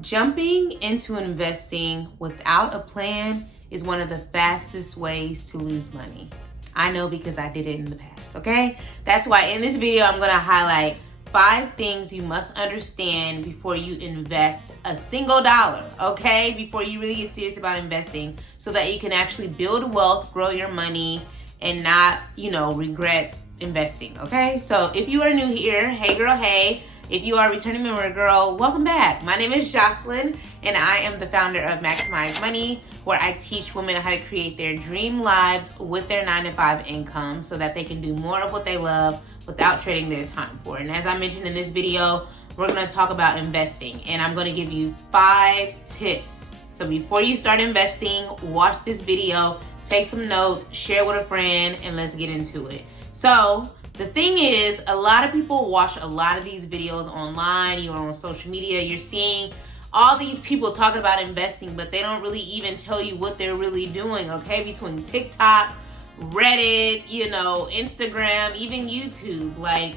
Jumping into investing without a plan is one of the fastest ways to lose money. I know because I did it in the past, okay? That's why in this video, I'm gonna highlight 5 things you must understand before you invest a single dollar, okay? Before you really get serious about investing so that you can actually build wealth, grow your money, and not, regret investing, okay? So if you are new here, hey girl, hey. If you are a returning member, girl, welcome back. My name is Jocelyn, and I am the founder of Maximize Money, where I teach women how to create their dream lives with their 9-to-5 income so that they can do more of what they love without trading their time for it. And as I mentioned in this video, we're gonna talk about investing, and I'm gonna give you 5 tips. So before you start investing, watch this video, take some notes, share with a friend, and let's get into it. So, the thing is, a lot of people watch a lot of these videos online, you're on social media, you're seeing all these people talking about investing, but they don't really even tell you what they're really doing, okay? Between TikTok, Reddit, Instagram, even YouTube, like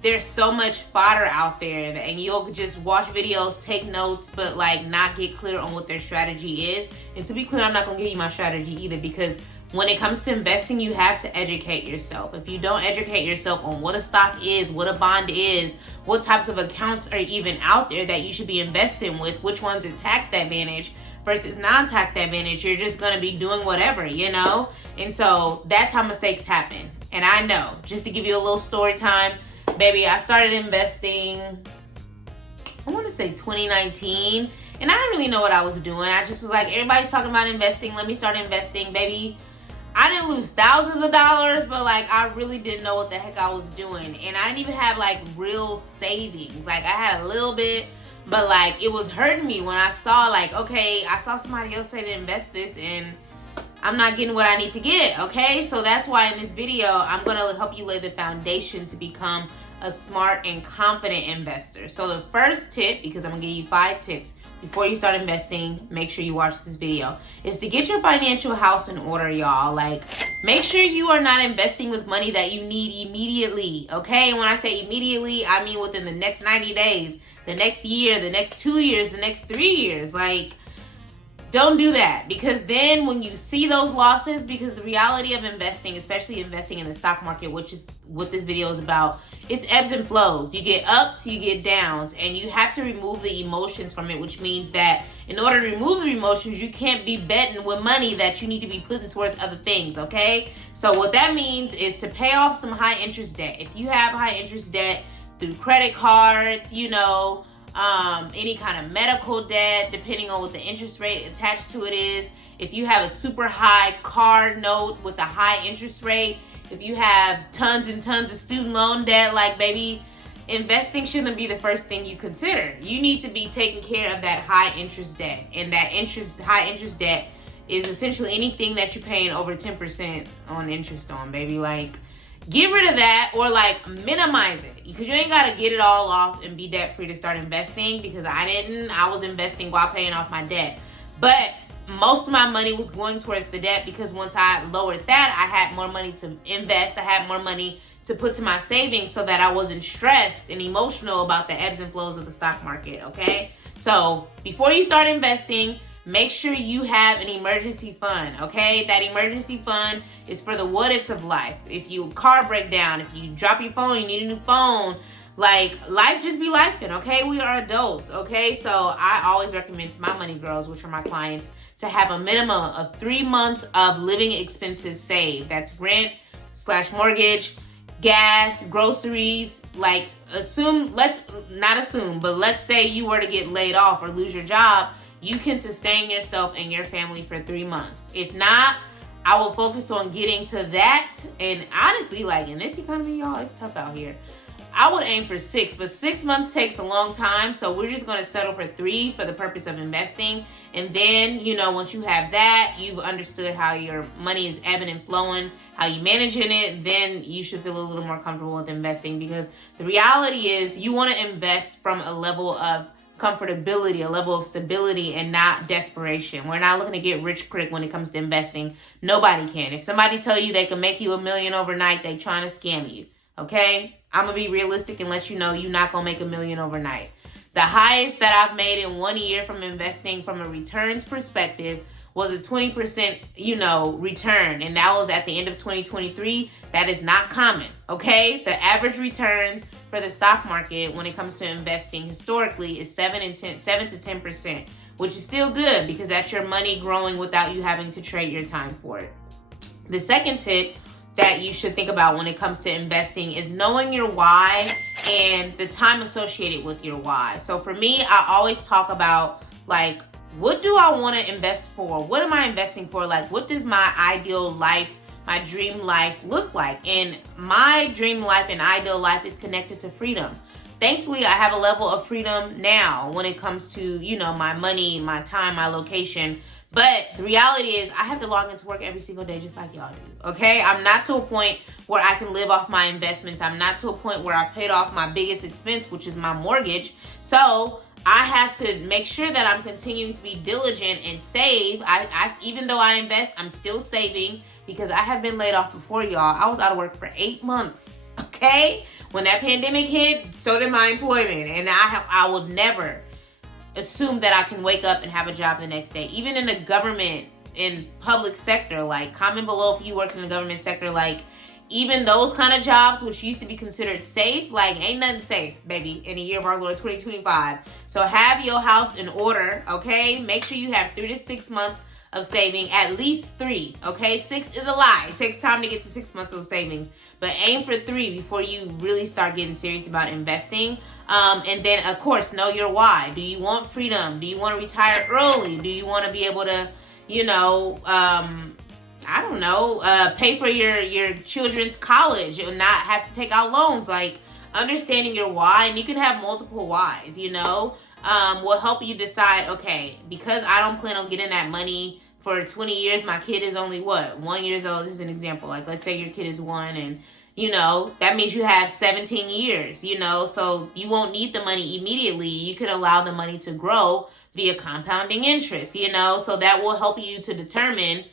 there's so much fodder out there and you'll just watch videos, take notes, but like not get clear on what their strategy is. And to be clear, I'm not gonna give you my strategy either, because when it comes to investing, you have to educate yourself. If you don't educate yourself on what a stock is, what a bond is, what types of accounts are even out there that you should be investing with, which ones are tax advantage versus non-tax advantage, you're just gonna be doing whatever, And so that's how mistakes happen. And I know, just to give you a little story time, baby, I started investing, I wanna say 2019, and I didn't really know what I was doing. I just was like, everybody's talking about investing, let me start investing, baby. I didn't lose thousands of dollars, but like I really didn't know what the heck I was doing. And I didn't even have like real savings. Like I had a little bit, but like it was hurting me when I saw like, okay, I saw somebody else say to invest this and I'm not getting what I need to get, okay? So that's why in this video, I'm gonna help you lay the foundation to become a smart and confident investor. So the first tip, because I'm gonna give you 5 tips before you start investing, make sure you watch this video, is to get your financial house in order, y'all. Like, make sure you are not investing with money that you need immediately, okay? And when I say immediately, I mean within the next 90 days, the next year, the next 2 years, the next 3 years. Like, don't do that, because then when you see those losses, because the reality of investing, especially investing in the stock market, which is what this video is about, it's ebbs and flows. You get ups, you get downs, and you have to remove the emotions from it, which means that in order to remove the emotions, you can't be betting with money that you need to be putting towards other things, okay? So what that means is to pay off some high interest debt. If you have high interest debt through credit cards, any kind of medical debt, depending on what the interest rate attached to it is. If you have a super high car note with a high interest rate, if you have tons and tons of student loan debt, like baby, investing shouldn't be the first thing you consider. You need to be taking care of that high interest debt. And that high interest debt is essentially anything that you're paying over 10% on interest on, baby. Like, get rid of that or like minimize it, because you ain't got to get it all off and be debt free to start investing, because I was investing while paying off my debt. But most of my money was going towards the debt, because once I lowered that, I had more money to invest. I had more money to put to my savings so that I wasn't stressed and emotional about the ebbs and flows of the stock market, okay? So before you start investing, make sure you have an emergency fund, okay? That emergency fund is for the what ifs of life. If your car break down, if you drop your phone, you need a new phone, like life just be lifing, okay? We are adults, okay? So I always recommend to my money girls, which are my clients, to have a minimum of 3 months of living expenses saved. That's rent / mortgage, gas, groceries. Like let's say you were to get laid off or lose your job, you can sustain yourself and your family for 3 months. If not, I will focus on getting to that. And honestly, like in this economy, y'all, it's tough out here. I would aim for 6, but 6 months takes a long time. So we're just gonna settle for 3 for the purpose of investing. And then, once you have that, you've understood how your money is ebbing and flowing, how you managing it, then you should feel a little more comfortable with investing, because the reality is you wanna invest from a level of comfortability, a level of stability, and not desperation. We're not looking to get rich quick when it comes to investing. Nobody can. If somebody tell you they can make you $1 million overnight, they trying to scam you, okay? I'm gonna be realistic and let you know you're not gonna make $1 million overnight. The highest that I've made in 1 year from investing from a returns perspective was a 20%, return. And that was at the end of 2023. That is not common, okay? The average returns for the stock market when it comes to investing historically is 7 to 10%, which is still good because that's your money growing without you having to trade your time for it. The second tip that you should think about when it comes to investing is knowing your why and the time associated with your why. So for me, I always talk about like, what do I want to invest for? What am I investing for? Like, what does my ideal life, my dream life look like? And my dream life and ideal life is connected to freedom. Thankfully, I have a level of freedom now when it comes to, my money, my time, my location. But the reality is I have to log into work every single day just like y'all do, okay? I'm not to a point where I can live off my investments. I'm not to a point where I paid off my biggest expense, which is my mortgage. So I have to make sure that I'm continuing to be diligent and save. Even though I invest, I'm still saving because I have been laid off before, y'all. I was out of work for 8 months, okay? When that pandemic hit, so did my employment. And I would never assume that I can wake up and have a job the next day. Even in the government, in public sector, like comment below if you work in the government sector, like even those kind of jobs, which used to be considered safe, like ain't nothing safe, baby, in the year of our Lord 2025. So have your house in order, okay? Make sure you have 3 to 6 months of saving, at least 3, okay? 6 is a lie. It takes time to get to 6 months of savings, but aim for 3 before you really start getting serious about investing. And then, of course, know your why. Do you want freedom? Do you want to retire early? Do you want to be able to, pay for your children's college and not have to take out loans? Like, understanding your why, and you can have multiple whys, will help you decide, okay, because I don't plan on getting that money for 20 years, my kid is only 1 year old. This is an example. Like, let's say your kid is 1 and that means you have 17 years, so you won't need the money immediately. You can allow the money to grow via compounding interest, so that will help you to determine,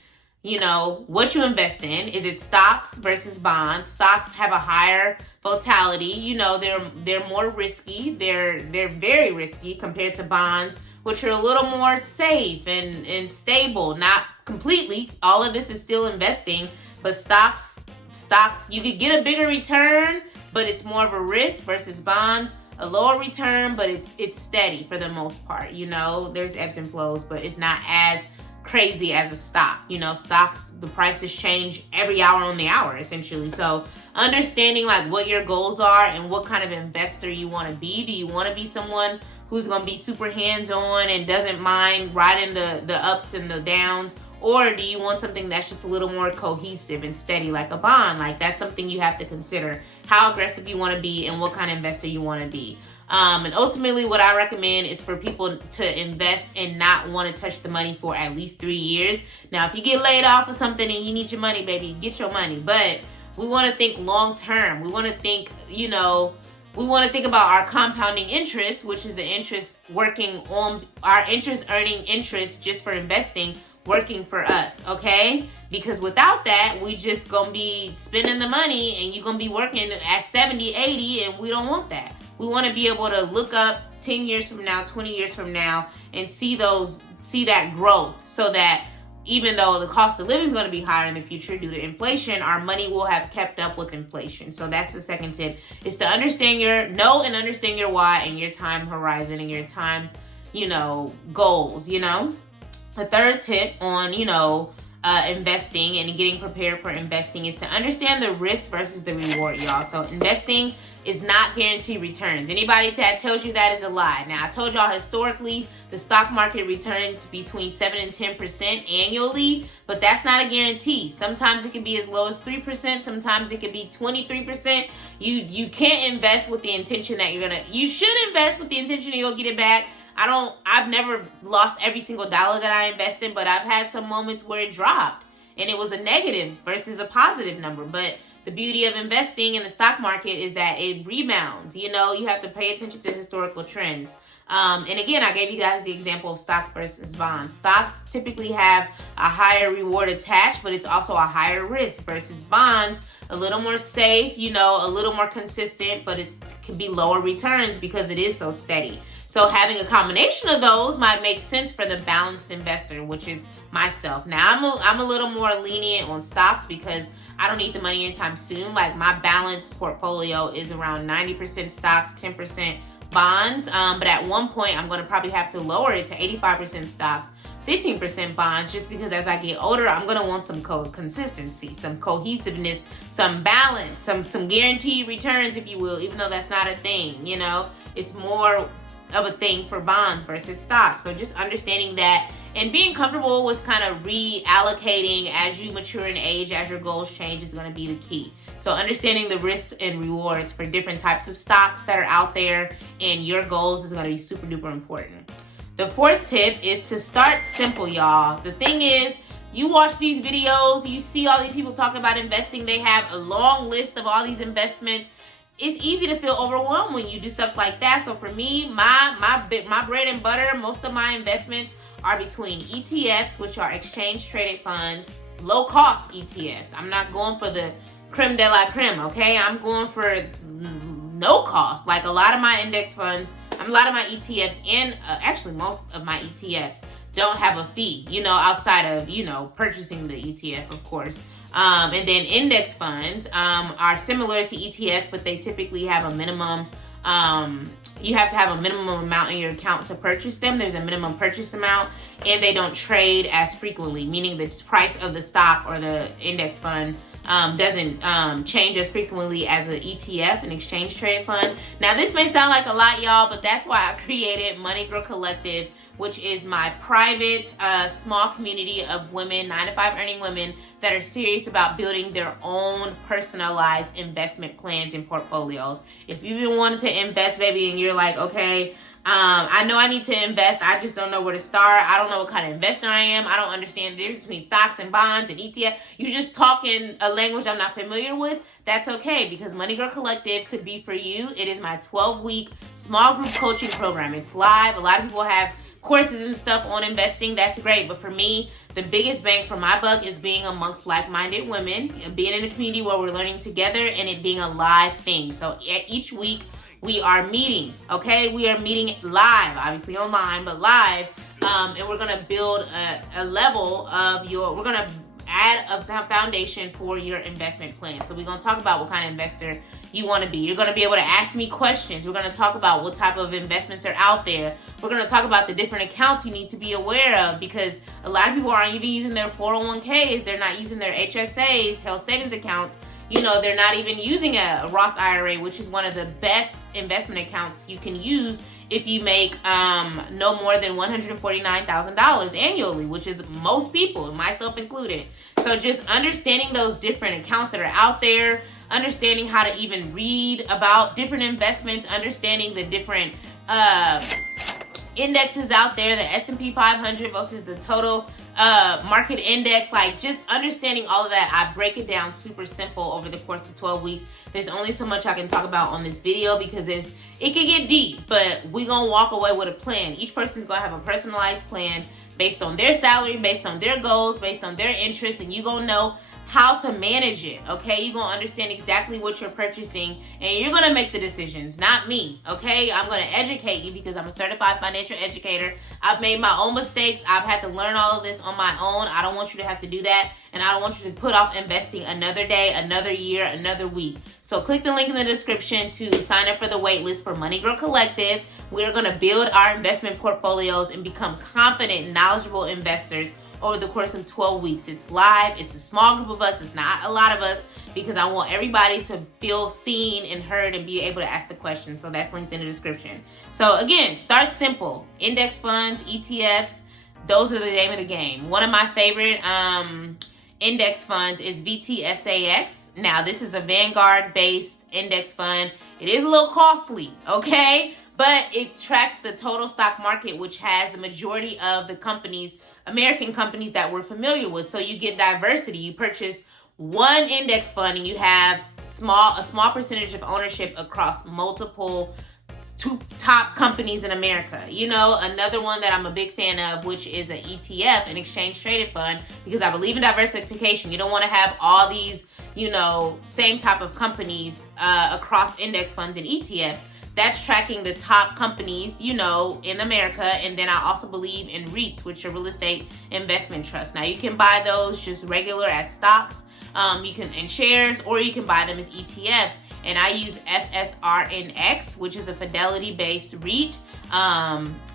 what you invest in. Is it stocks versus bonds? Stocks have a higher volatility, they're more risky. They're very risky compared to bonds, which are a little more safe and stable. Not completely. All of this is still investing, but stocks, you could get a bigger return, but it's more of a risk versus bonds, a lower return, but it's steady for the most part. There's ebbs and flows, but it's not as crazy as a stock. Stocks, the prices change every hour on the hour, essentially. So understanding like what your goals are and what kind of investor you want to be. Do you want to be someone who's going to be super hands-on and doesn't mind riding the ups and the downs? Or do you want something that's just a little more cohesive and steady, like a bond? Like, that's something you have to consider, how aggressive you want to be and what kind of investor you want to be. And ultimately, what I recommend is for people to invest and not want to touch the money for at least 3 years. Now, if you get laid off or something and you need your money, baby, get your money. But we want to think long term. We want to think, we want to think about our compounding interest, which is the interest working on our interest, earning interest just for investing, working for us, okay? Because without that, we just gonna be spending the money and you're gonna be working at 70, 80, and we don't want that. We want to be able to look up 10 years from now, 20 years from now, and see that growth, so that even though the cost of living is going to be higher in the future due to inflation, our money will have kept up with inflation. So that's the second tip, is to understand understand your why and your time horizon and your time, goals, The third tip on, investing and getting prepared for investing is to understand the risk versus the reward, y'all. So investing is not guaranteed returns. Anybody that tells you that is a lie. Now, I told y'all historically, the stock market returns between 7 and 10% annually, but that's not a guarantee. Sometimes it can be as low as 3%. Sometimes it can be 23%. You can't invest with the intention that you should invest with the intention that you'll get it back. I've never lost every single dollar that I invest in, but I've had some moments where it dropped and it was a negative versus a positive number. But the beauty of investing in the stock market is that it rebounds. You have to pay attention to historical trends. And again, I gave you guys the example of stocks versus bonds. Stocks typically have a higher reward attached, but it's also a higher risk versus bonds. A little more safe, a little more consistent, but it can be lower returns because it is so steady. So having a combination of those might make sense for the balanced investor, which is myself. Now, I'm a little more lenient on stocks because I don't need the money anytime soon. Like, my balanced portfolio is around 90% stocks, 10% bonds. But at one point, I'm going to probably have to lower it to 85% stocks, 15% bonds, just because as I get older, I'm going to want some consistency, some cohesiveness, some balance, some guaranteed returns, if you will, even though that's not a thing, you know. It's more of a thing for bonds versus stocks. So just understanding that and being comfortable with kind of reallocating as you mature in age, as your goals change, is going to be the key. So understanding the risks and rewards for different types of stocks that are out there and your goals is going to be super duper important. The fourth tip is to start simple, y'all. The thing is, you watch these videos, you see all these people talking about investing, they have a long list of all these investments. It's easy to feel overwhelmed when you do stuff like that. So for me, my bread and butter, most of my investments are between ETFs, which are exchange traded funds, low cost ETFs. I'm not going for the creme de la creme, okay? I'm going for no cost. Like a lot of my index funds, a lot of my ETFs, and actually most of my ETFs don't have a fee, you know, outside of, you know, purchasing the ETF, of course. And then index funds are similar to ETFs, but they typically have a minimum, you have to have a minimum amount in your account to purchase them. There's a minimum purchase amount, and they don't trade as frequently, meaning the price of the stock or the index fund doesn't change as frequently as an ETF, an exchange traded fund. Now, this may sound like a lot, y'all, but that's why I created Money Girl Collective, which is my private small community of women, 9-to-5 earning women that are serious about building their own personalized investment plans and portfolios. If you've been wanting to invest, baby, and you're like, okay, I know I need to invest, I just don't know where to start. I don't know what kind of investor I am. I don't understand the difference between stocks and bonds and ETF. You're just talking a language I'm not familiar with. That's okay, because Money Girl Collective could be for you. It is my 12-week small group coaching program. It's live. A lot of people have courses and stuff on investing. That's great. But for me, the biggest bang for my buck is being amongst like-minded women, being in a community where we're learning together, and it being a live thing. So each week we are meeting, okay? We are meeting live, obviously online, but live. And we're going to build a level of we're going to add a foundation for your investment plan. So we're going to talk about what kind of investor you want to be. You're going to be able to ask me questions. We're going to talk about what type of investments are out there. We're going to talk about the different accounts you need to be aware of, because a lot of people aren't even using their 401ks. They're not using their HSAs, health savings accounts. You know, they're not even using a Roth IRA, which is one of the best investment accounts you can use if you make no more than $149,000 annually, which is most people, myself included. So just understanding those different accounts that are out there, understanding how to even read about different investments, understanding the different indexes out there, the S&P 500 versus the total market index, like just understanding all of that. I break it down super simple over the course of 12 weeks. There's only so much I can talk about on this video because it can get deep, but we're going to walk away with a plan. Each person's going to have a personalized plan based on their salary, based on their goals, based on their interests, and you're going to know how to manage it, okay? You're going to understand exactly what you're purchasing, and you're going to make the decisions, not me, okay? I'm going to educate you because I'm a certified financial educator. I've made my own mistakes. I've had to learn all of this on my own. I don't want you to have to do that, and I don't want you to put off investing another day, another year, another week. So click the link in the description to sign up for the wait list for Money Girl Collective. We're going to build our investment portfolios and become confident, knowledgeable investors over the course of 12 weeks. It's live. It's a small group of us. It's not a lot of us, because I want everybody to feel seen and heard and be able to ask the questions. So that's linked in the description. So again, start simple. Index funds, ETFs, those are the name of the game. One of my favorite index funds is VTSAX. Now, this is a Vanguard-based index fund. It is a little costly, okay? But it tracks the total stock market, which has the majority of the companies, American companies that we're familiar with. So you get diversity. You purchase one index fund and you have a small percentage of ownership across multiple top companies in America. You know, another one that I'm a big fan of, which is an ETF, an exchange traded fund, because I believe in diversification. You don't want to have all these, you know, same type of companies across index funds and ETFs. that's tracking the top companies, you know, in America. And then I also believe in REITs, which are real estate investment trusts. Now you can buy those just regular as stocks, you can in shares, or you can buy them as ETFs. And I use FSRNX, which is a Fidelity-based REIT.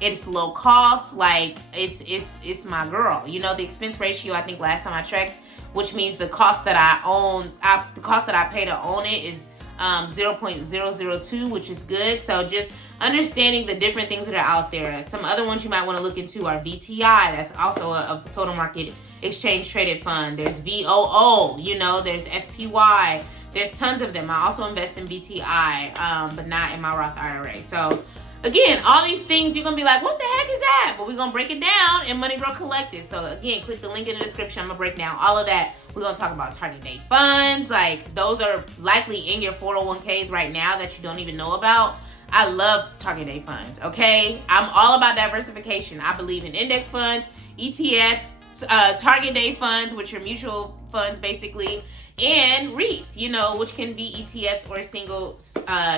It's low cost, like it's my girl. You know, the expense ratio, I think last time I checked, which means the cost that I pay to own it is 0.002, which is good. So just understanding the different things that are out there. Some other ones you might want to look into are VTI. That's also a total market exchange traded fund. There's VOO, you know, there's SPY. There's tons of them. I also invest in VTI, but not in my Roth IRA. So again, all these things, you're going to be like, what the heck is that? But we're going to break it down in Money Girl Collective. So again, click the link in the description. I'm going to break down all of that. We're going to talk about target date funds. Like, those are likely in your 401ks right now that you don't even know about. I love target date funds, okay? I'm all about diversification. I believe in index funds, ETFs, target date funds, which are mutual funds basically, and REITs, you know, which can be ETFs or a single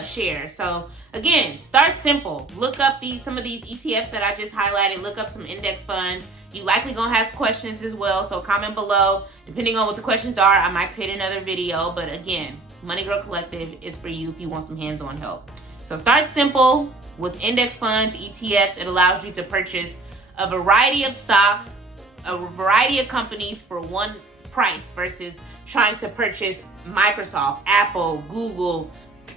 share. So again, start simple. Look up some of these ETFs that I just highlighted. Look up some index funds. You likely gonna have questions as well, so comment below. Depending on what the questions are, I might create another video. But again, Money Girl Collective is for you if you want some hands-on help. So start simple with index funds, ETFs. It allows you to purchase a variety of stocks, a variety of companies for one price versus trying to purchase Microsoft, Apple, Google,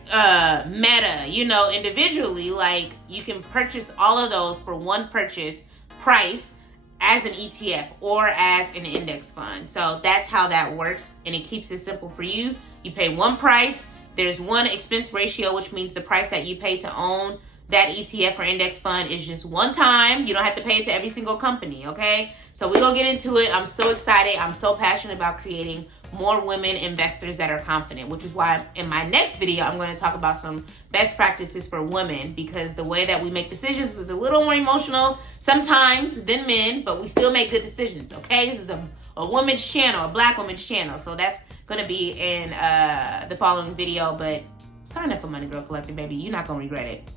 Meta, you know, individually. Like, you can purchase all of those for one purchase price as an ETF or as an index fund. So that's how that works, and it keeps it simple for you. You pay one price. There's one expense ratio, which means the price that you pay to own that ETF or index fund is just one time. You don't have to pay it to every single company, okay? So we're gonna get into it. I'm so excited. I'm so passionate about creating more women investors that are confident, which is why in my next video, I'm going to talk about some best practices for women, because the way that we make decisions is a little more emotional sometimes than men, but we still make good decisions, okay? This is a woman's channel, a Black woman's channel. So that's going to be in the following video, but sign up for Money Girl Collective, baby. You're not going to regret it.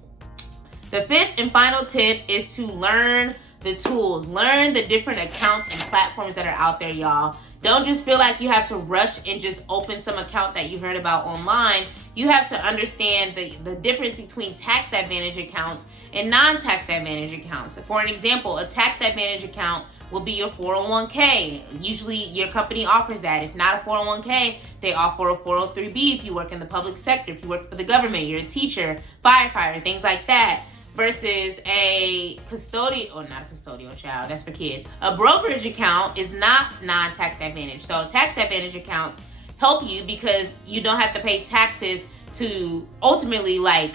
The fifth and final tip is to learn the tools. Learn the different accounts and platforms that are out there, y'all. Don't just feel like you have to rush and just open some account that you heard about online. You have to understand the difference between tax advantage accounts and non-tax advantage accounts. So for an example, a tax advantage account will be your 401k. Usually your company offers that. If not a 401k, they offer a 403b if you work in the public sector, if you work for the government, you're a teacher, firefighter, things like that. Versus a custodial, or not a custodial, child, that's for kids. A brokerage account is not non-tax advantage. So tax advantage accounts help you because you don't have to pay taxes to ultimately like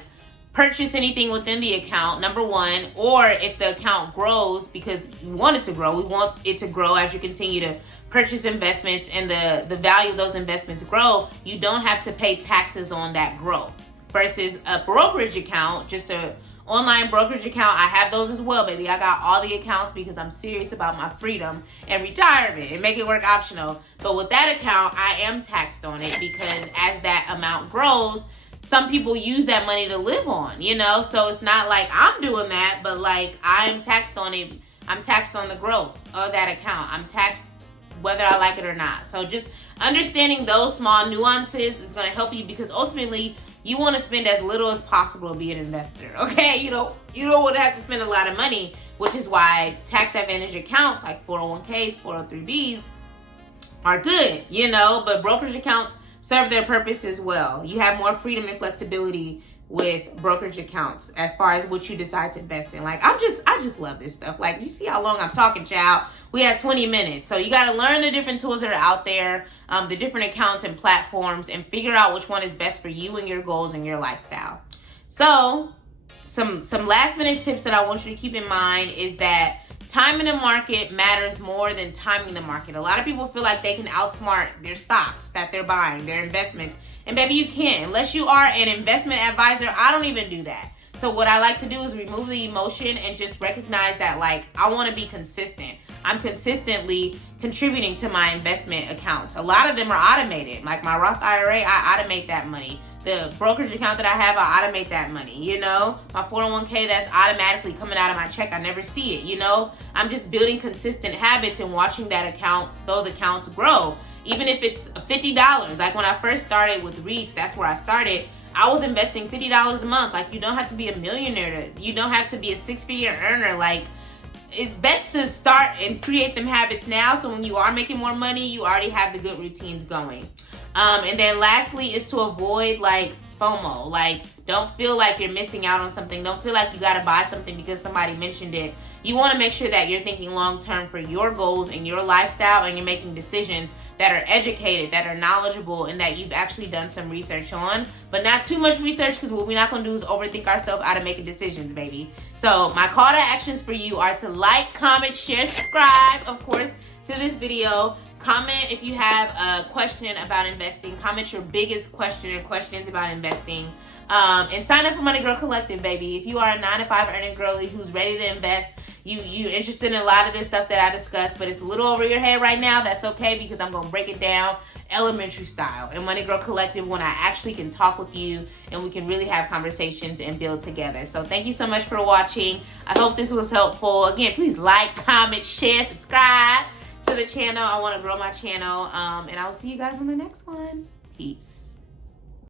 purchase anything within the account, number one, or if the account grows because you want it to grow, we want it to grow as you continue to purchase investments and the value of those investments grow, you don't have to pay taxes on that growth. Versus a brokerage account, just a online brokerage account, I have those as well, baby. I got all the accounts because I'm serious about my freedom and retirement and make it work optional. But with that account, I am taxed on it because as that amount grows, some people use that money to live on, you know? So it's not like I'm doing that, but like I'm taxed on it. I'm taxed on the growth of that account. I'm taxed whether I like it or not. So just understanding those small nuances is going to help you because ultimately you want to spend as little as possible to be an investor, okay? You don't want to have to spend a lot of money, which is why tax advantage accounts like 401ks, 403bs are good, you know, but brokerage accounts serve their purpose as well. You have more freedom and flexibility with brokerage accounts as far as what you decide to invest in. Like, I just love this stuff. Like, you see how long I'm talking, child? We have 20 minutes. So you got to learn the different tools that are out there, the different accounts and platforms, and figure out which one is best for you and your goals and your lifestyle. So some last minute tips that I want you to keep in mind is that timing the market matters more than timing the market. A lot of people feel like they can outsmart their stocks that they're buying, their investments. And baby, you can't. Unless you are an investment advisor, I don't even do that. So what I like to do is remove the emotion and just recognize that, like, I want to be consistent. I'm consistently contributing to my investment accounts. A lot of them are automated. Like my Roth IRA, I automate that money. The brokerage account that I have, I automate that money, you know? My 401k, that's automatically coming out of my check. I never see it, you know? I'm just building consistent habits and watching those accounts grow. Even if it's $50, like when I first started with Reese, that's where I started. I was investing $50 a month. Like, you don't have to be a millionaire. You don't have to be a six-figure earner. Like, it's best to start and create them habits now, so when you are making more money, you already have the good routines going. And then lastly is to avoid like FOMO. Like, don't feel like you're missing out on something. Don't feel like you gotta buy something because somebody mentioned it. You wanna make sure that you're thinking long term for your goals and your lifestyle, and you're making decisions that are educated, that are knowledgeable, and that you've actually done some research on. But not too much research, because what we're not gonna do is overthink ourselves out of making decisions, baby. So my call to actions for you are to like, comment, share, subscribe, of course, to this video. Comment if you have a question about investing. Comment your biggest question or questions about investing. And sign up for Money Girl Collective, baby. If you are a 9-to-5 earning girlie who's ready to invest, you're interested in a lot of this stuff that I discussed, but it's a little over your head right now, that's okay, because I'm going to break it down elementary style in Money Girl Collective when I actually can talk with you and we can really have conversations and build together. So thank you so much for watching. I hope this was helpful. Again, please like, comment, share, subscribe to the channel. I want to grow my channel. And I will see you guys on the next one. Peace.